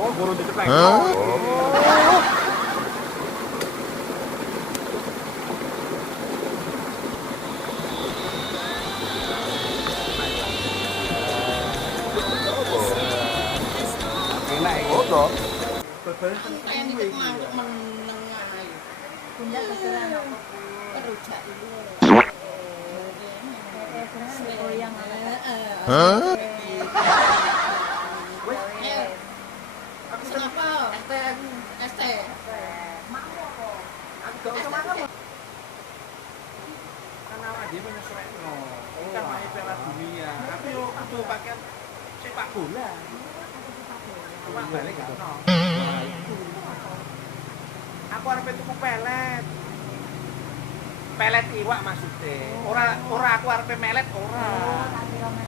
Oh, guru diceplek. Enak iki. Foto. Bebel Ini kemantuk meneng ae. Bunda kebetulan aku Rujak itu. goyang Hah? Aku kenapa? ST. Aku gak usah makan. Kan awak dhewe menyesuaikan. Ini kan main Piala Dunia. Tapi yo kudu pakai sepak bola. Cuma balik gak ono. Aku arep tuku pelet. Pelet iwak maksudnya. Ora aku arep melet ora.